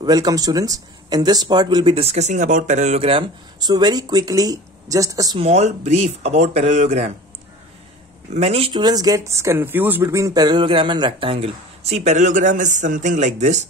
Welcome students. In this part we'll be discussing about parallelogram. So very quickly, just a small brief about parallelogram. Many students get confused between parallelogram and rectangle. See, parallelogram is something like this.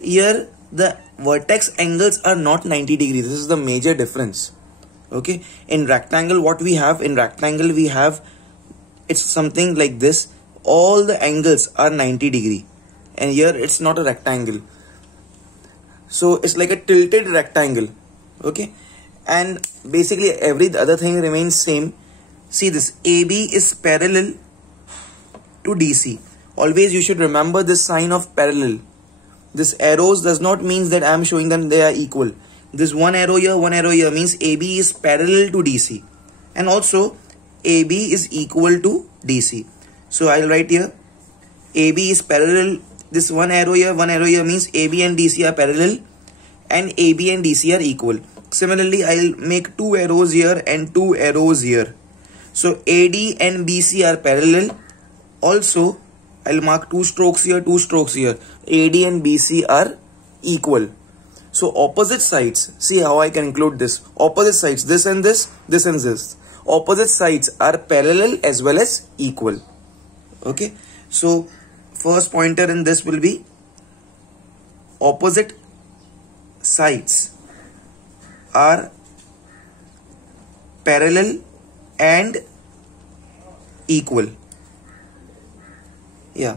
Here the vertex angles are not 90 degrees. This is the major difference. Okay. In rectangle, what we have, it's something like this. All the angles are 90 degree. And here it's not a rectangle. So it's like a tilted rectangle. Okay. And basically every other thing remains same. See this, AB is parallel to DC. Always you should remember this sign of parallel. This arrows does not mean that I am showing them they are equal. This one arrow here means AB is parallel to DC. And also AB is equal to DC. So I'll write here AB is parallel. This one arrow here means AB and DC are parallel and AB and DC are equal. Similarly, I'll make two arrows here and two arrows here. So AD and BC are parallel. Also, I'll mark two strokes here, two strokes here. AD and BC are equal. So opposite sides, see how I can include this. Opposite sides, this and this, this and this. Opposite sides are parallel as well as equal. Okay. So first pointer in this will be opposite sides are parallel and equal. Yeah.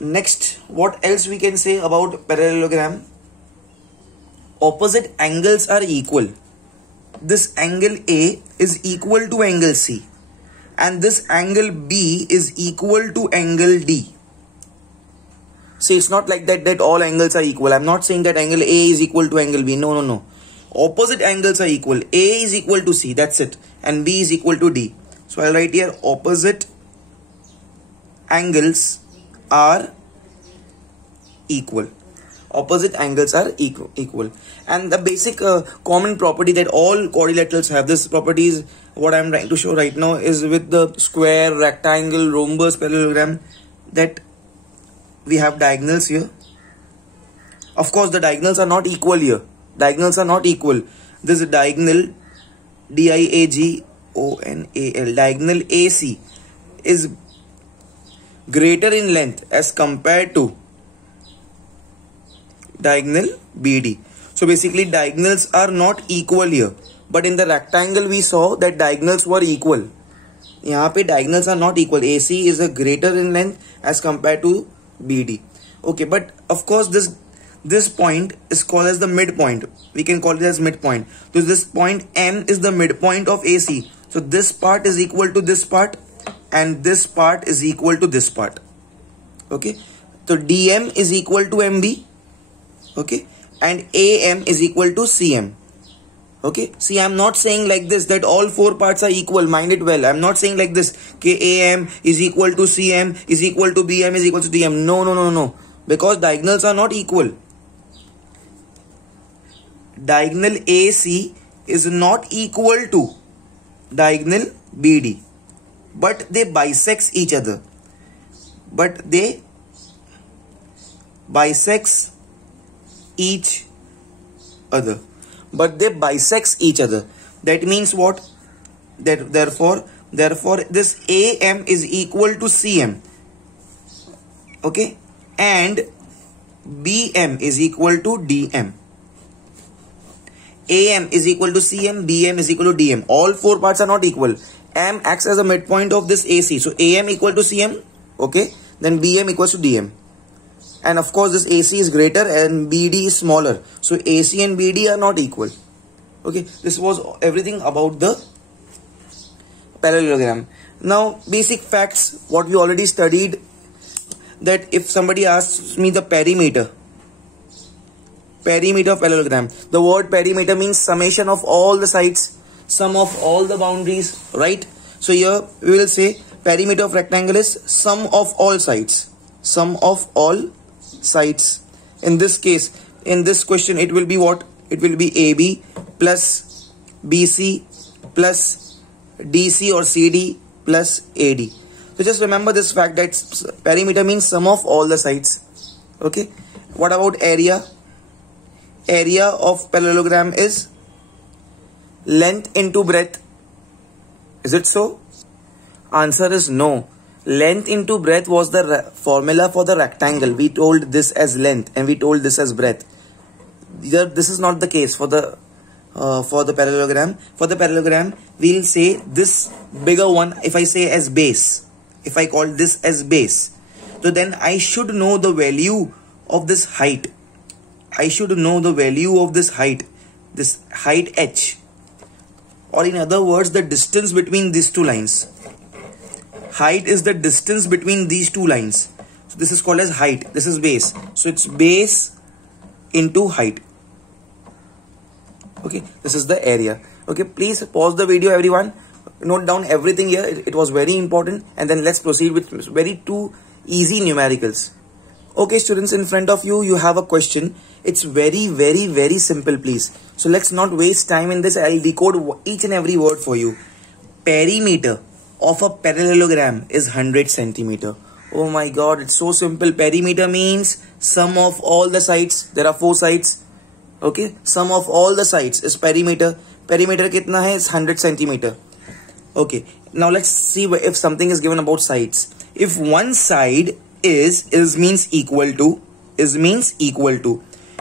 Next, what else we can say about parallelogram? Opposite angles are equal. This angle A is equal to angle C. And this angle B is equal to angle D. See, it's not like that all angles are equal. I'm not saying that angle A is equal to angle B. No. Opposite angles are equal. A is equal to C. That's it. And B is equal to D. So I'll write here opposite angles are equal. Opposite angles are equal. And the basic common property that all quadrilaterals have, this property is what I'm trying to show right now, is with the square, rectangle, rhombus, parallelogram, that we have diagonals here. Of course, the diagonals are not equal here. Diagonals are not equal. This diagonal DIAGONAL, diagonal AC is greater in length as compared to diagonal BD. So basically diagonals are not equal here. But in the rectangle we saw that diagonals were equal. Here diagonals are not equal. AC is a greater in length as compared to BD. Okay, but of course this point is called as the midpoint. We can call it as midpoint. So this point M is the midpoint of AC. So this part is equal to this part and this part is equal to this part. Okay. So DM is equal to MB. Okay. And AM is equal to CM. Okay. See, I'm not saying like this that all four parts are equal. Mind it well. I'm not saying like this. AM is equal to CM is equal to BM is equal to DM. No. Because diagonals are not equal. Diagonal AC is not equal to diagonal BD. But they bisect each other. That means what? That therefore this AM is equal to CM. Okay. And BM is equal to DM. AM is equal to CM, BM is equal to DM. All four parts are not equal. M acts as a midpoint of this AC. So AM equal to CM. Okay. Then BM equals to DM. And of course this AC is greater and BD is smaller. So AC and BD are not equal. Okay. This was everything about the parallelogram. Now basic facts, what we already studied, that if somebody asks me the perimeter of parallelogram, the word perimeter means summation of all the sides, sum of all the boundaries, right? So here we will say perimeter of rectangle is sum of all sides. Sum of all sides. In this case, in this question, it will be what? It will be AB plus BC plus DC or CD plus AD. So just remember this fact that perimeter means sum of all the sides. Okay. What about area? Area of parallelogram is length into breadth. Is it so? Answer is no. Length into breadth was the formula for the rectangle. We told this as length and we told this as breadth. Here, this is not the case for the parallelogram. For the parallelogram, we'll say this bigger one, if I say as base, if I call this as base, so then I should know the value of this height. I should know the value of this height h, or in other words, the distance between these two lines. Height is the distance between these two lines. So this is called as height. This is base. So it's base into height. Okay, this is the area. Okay, please pause the video, everyone. Note down everything here. It was very important. And then let's proceed with very two easy numericals. Okay, students, in front of you, you have a question. It's very, very, very simple, please. So let's not waste time in this. I'll decode each and every word for you. Perimeter of a parallelogram is 100 centimeter. Oh my God, it's so simple. Perimeter means sum of all the sides. There are 4 sides. Okay, sum of all the sides is perimeter. Perimeter kitna hai? Is 100 centimeter. Okay, now let's see if something is given about sides. If one side is equal to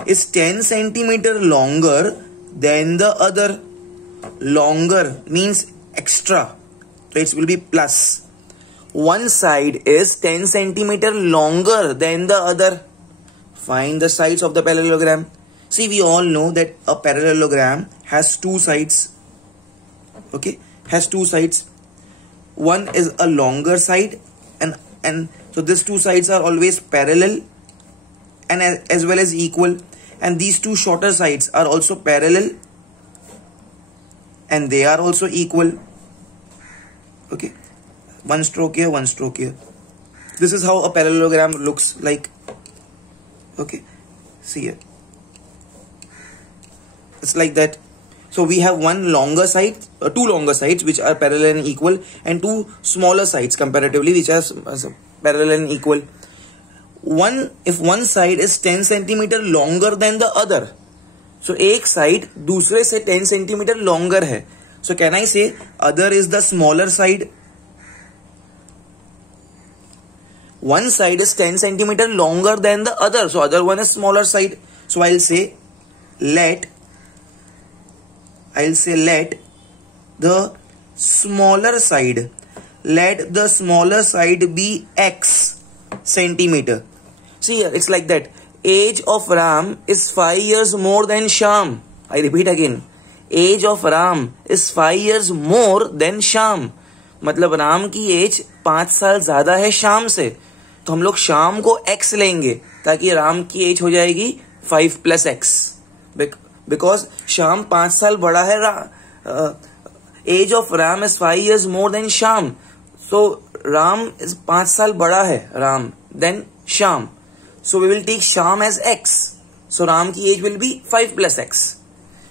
is 10 centimeter longer than the other. Longer means extra. So it will be plus. One side is 10 centimeter longer than the other. Find the sides of the parallelogram. See, we all know that a parallelogram has 2 sides. Okay, has 2 sides. One is a longer side, and so these 2 sides are always parallel and as well as equal. And these 2 shorter sides are also parallel and they are also equal. Okay, one stroke here, one stroke here. This is how a parallelogram looks like. Okay, see here. It's like that. So we have one longer side, 2 longer sides which are parallel and equal, and 2 smaller sides comparatively which are parallel and equal. If one side is 10 centimeter longer than the other, so एक side दूसरे से 10 centimeter longer है. So can I say other is the smaller side? One side is 10 centimeter longer than the other, so other one is smaller side. So I'll say let the smaller side, let the smaller side be x centimeter. See here, it's like that. Age of Ram is 5 years more than Sham. I repeat again. Age of Ram is 5 years more than Sham. मतलब राम की as 5 साल ज्यादा है शाम से. तो हम लोग शाम को x लेंगे ताकि राम की एज हो जाएगी 5 plus x. Because शाम 5 साल बड़ा है. Age of Ram is 5 years more than Sham. So Ram is 5 साल बड़ा है Ram than Sham. So we will take Sham as x. So Ram ki age will be 5 plus x.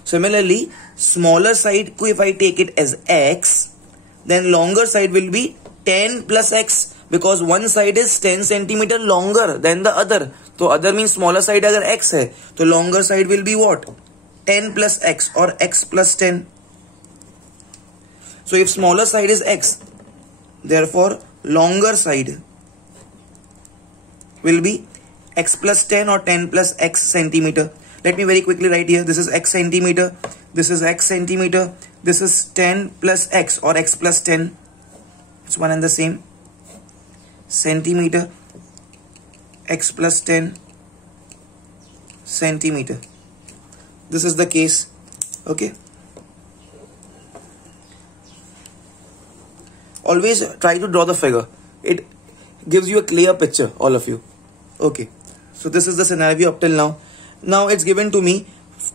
Similarly, smaller side ko if I take it as x, then longer side will be 10 plus x, because one side is 10 centimeter longer than the other. So other means smaller side agar x hai, so longer side will be what? 10 plus x or x plus 10. So if smaller side is x, therefore longer side will be x plus 10 or 10 plus x centimeter. Let me very quickly write here. This is x centimeter. This is x centimeter. This is 10 plus x or x plus 10. It's one and the same. Centimeter. X plus 10 centimeter. This is the case. Okay. Always try to draw the figure. It gives you a clear picture, all of you. Okay. So this is the scenario up till now. Now it's given to me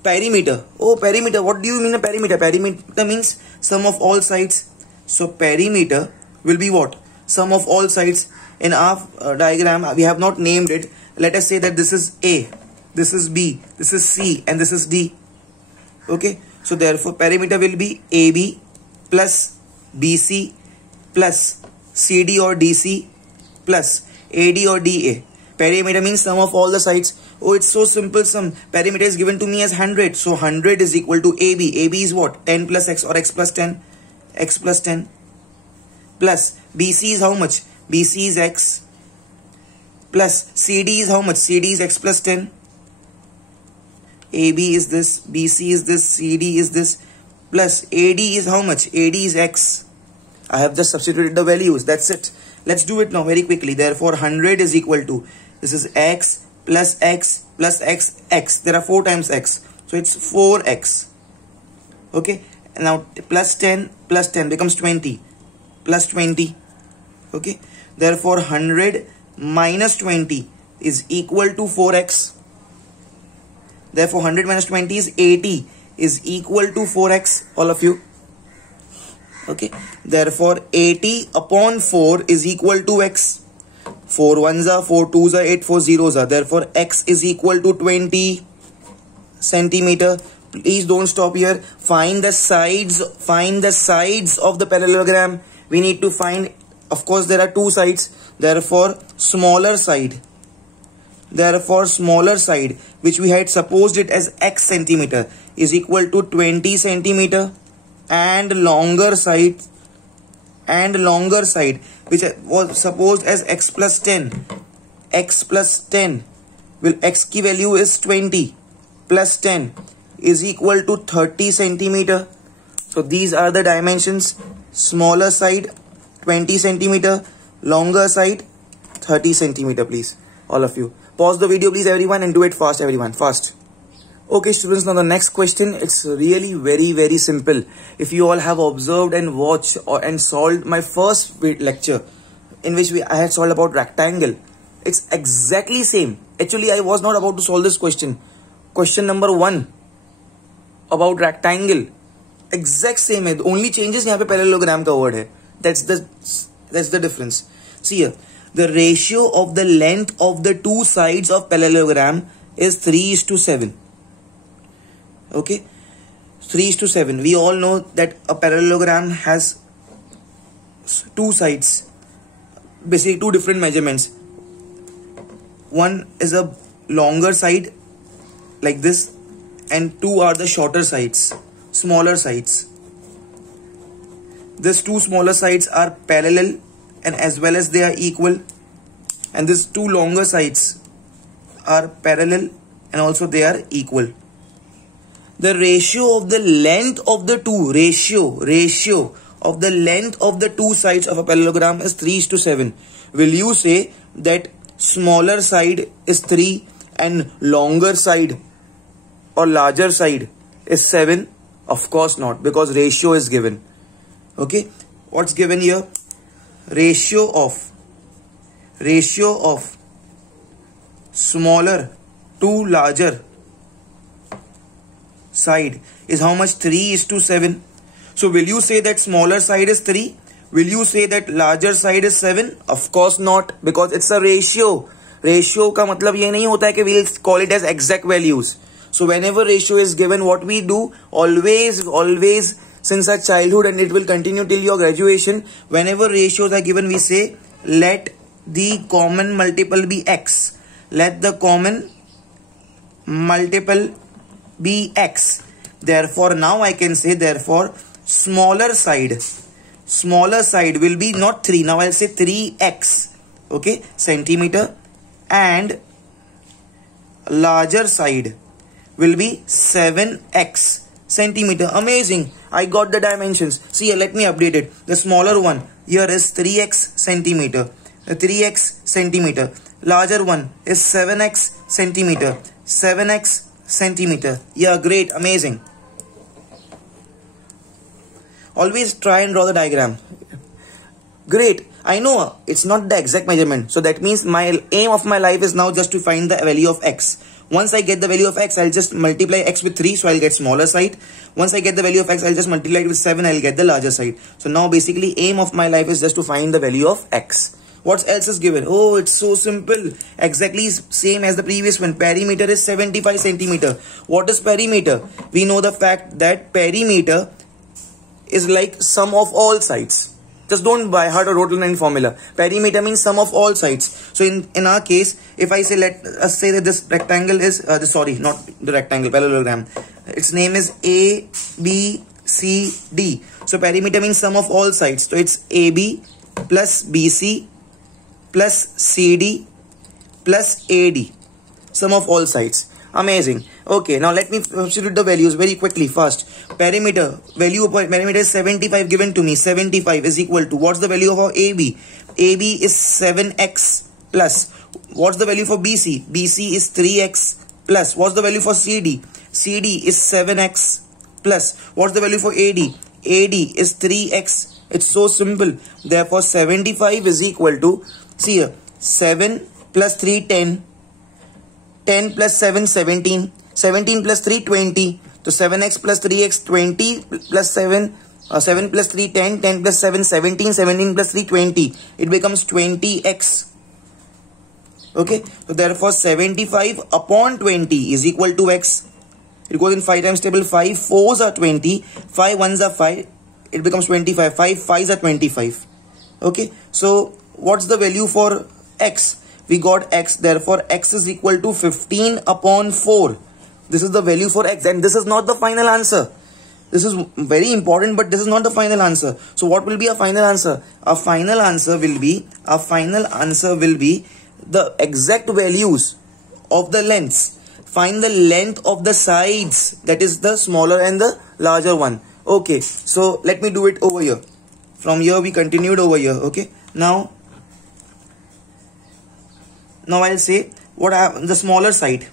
perimeter. Oh, perimeter. What do you mean a perimeter? Perimeter means sum of all sides. So perimeter will be what? Sum of all sides. In our diagram, we have not named it. Let us say that this is A, this is B, this is C, and this is D. Okay. So therefore perimeter will be AB plus BC plus CD or DC plus AD or DA. Perimeter means sum of all the sides. Oh, it's so simple sum. Perimeter is given to me as 100. So 100 is equal to AB. AB is what? 10 plus X or X plus 10. X plus 10. Plus BC is how much? BC is X. Plus CD is how much? CD is X plus 10. AB is this. BC is this. CD is this. Plus AD is how much? AD is X. I have just substituted the values. That's it. Let's do it now very quickly. Therefore 100 is equal to, this is X plus X plus X, X. There are 4 times X. So it's 4X. Okay. Now plus 10 becomes 20. Plus 20. Okay. Therefore 100 minus 20 is equal to 4X. Therefore 100 minus 20 is 80 is equal to 4X. All of you. Okay. Therefore 80 upon 4 is equal to X. 4 1s are 4 2s are 8 4 0s are. Therefore X is equal to 20 centimeter. Please don't stop here. Find the sides of the parallelogram. We need to find, of course there are 2 sides. Therefore smaller side. Which we had supposed it as X centimeter is equal to 20 centimeter. And longer side which was supposed as X plus 10. X plus 10 will, X ki value is 20 plus 10 is equal to 30 centimeter. So these are the dimensions. Smaller side 20 centimeter, longer side 30 centimeter. Please, all of you, pause the video please everyone and do it fast everyone, fast. Okay students, now the next question, it's really very simple. If you all have observed and watched and solved my first lecture in which I had solved about rectangle, it's exactly same. Actually I was not about to solve this question. Question number 1 about rectangle exact same है. The only changes यहाँ पे parallelogram का word है. That's the difference. See here, the ratio of the length of the 2 sides of parallelogram is 3:7. Okay, 3:7. We all know that a parallelogram has 2 sides, basically 2 different measurements. One is a longer side like this, and 2 are the shorter sides, smaller sides. These 2 smaller sides are parallel and as well as they are equal, and these 2 longer sides are parallel and also they are equal. The ratio of the length of the 2 ratio of the length of the 2 sides of a parallelogram is 3:7. Will you say that smaller side is 3 and longer side or larger side is 7? Of course not, because ratio is given. Okay, what's given here? Ratio of smaller to larger side is how much? 3:7. So will you say that smaller side is 3? Will you say that larger side is 7? Of course not, because it's a ratio. Ratio का मतलब ये नहीं होता है कि we'll call it as exact values. So whenever ratio is given, what we do always since our childhood, and it will continue till your graduation, whenever ratios are given, we say let the common multiple be X. Let the common multiple be X. Therefore now I can say, therefore smaller side will be not 3. Now I'll say 3x, okay, centimeter, and larger side will be 7x centimeter. Amazing. I got the dimensions. See here, let me update it. The smaller one here is 3x centimeter. 3x centimeter. Larger one is 7x centimeter. 7x centimeter. Yeah, great. Amazing. Always try and draw the diagram. Great. I know it's not the exact measurement. So that means my aim of my life is now just to find the value of x. Once I get the value of x, I'll just multiply x with 3. So I'll get smaller side. Once I get the value of x, I'll just multiply it with 7. I'll get the larger side. So now basically aim of my life is just to find the value of x. What else is given? Oh, it's so simple. Exactly same as the previous one. Perimeter is 75 centimeter. What is perimeter? We know the fact that perimeter is like sum of all sides. Just don't by heart or rote line formula. Perimeter means sum of all sides. So in our case, if I say, let us say that this rectangle is not the rectangle, parallelogram. Its name is A B C D. So perimeter means sum of all sides. So it's AB plus BC plus CD plus AD. Sum of all sides. Amazing. Okay, now let me substitute the values very quickly fast. Perimeter, value of perimeter is 75 given to me. 75 is equal to, what's the value of our AB? AB is 7x plus. What's the value for BC? BC is 3x plus. What's the value for CD? CD is 7x plus. What's the value for AD? AD is 3x. It's so simple. Therefore, 75 is equal to, see here, 7 plus 3, 10. 10 plus 7, 17. 17 plus 3, 20. So 7x plus 3x, 20 plus 7. 7 plus 3, 10. 10 plus 7, 17. 17 plus 3, 20. It becomes 20x. Okay. So therefore 75 upon 20 is equal to x. It goes in 5 times table. 5 4s are 20. 5 1s are 5. It becomes 25. 5 5s are 25. Okay. So what's the value for x? We got x. Therefore x is equal to 15 upon 4. This is the value for x, and this is not the final answer. This is very important, but this is not the final answer. So what will be our final answer? Our final answer will be the exact values of the lengths. Find the length of the sides, that is the smaller and the larger one. Okay, so let me do it over here. From here we continued over here. Okay, now I'll say what the smaller side.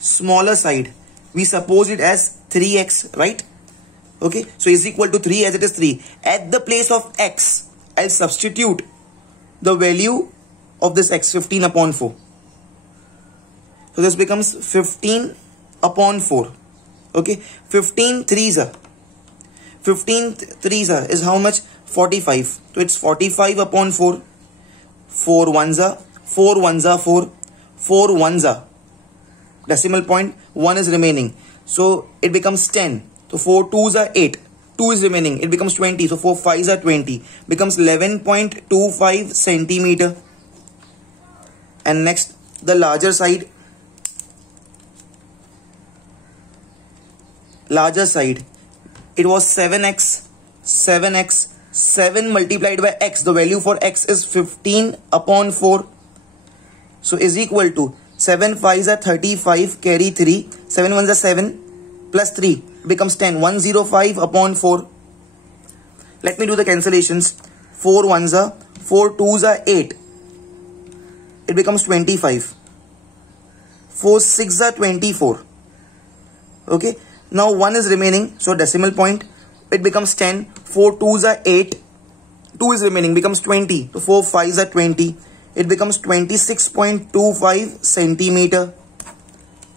Smaller side, we suppose it as 3x, right? Okay, so is equal to 3 as it is 3. At the place of x, I'll substitute the value of this x, 15 upon 4. So this becomes 15 upon 4. Okay, 15 3s are. 15 3s are is how much? 45. So it's 45 upon 4. 4 1s are. 4 1s are 4. 4 1s are. Decimal point, 1 is remaining. So it becomes 10. So 4 2s are 8. 2 is remaining. It becomes 20. So 4 5s are 20. Becomes 11.25 centimeter. And next, the larger side. Larger side. It was 7x. 7x. 7 multiplied by x. The value for x is 15 upon 4. So is equal to 7 5s are 35, carry 3, 7 1s are 7, plus 3 becomes 10, 105 upon 4. Let me do the cancellations. 4 1s are, 4 2s are 8. It becomes 25. 4 6 are 24. Okay. Now 1 is remaining. So decimal point. It becomes 10. 4 2s are 8. 2 is remaining. Becomes 20. So 4 5s are 20. It becomes 26.25 centimeter.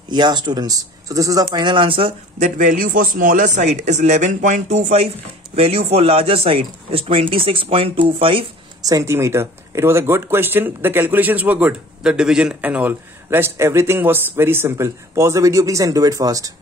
Yeah, students. So this is our final answer. That value for smaller side is 11.25. Value for larger side is 26.25 centimeter. It was a good question. The calculations were good. The division and all. Rest everything was very simple. Pause the video please and do it fast.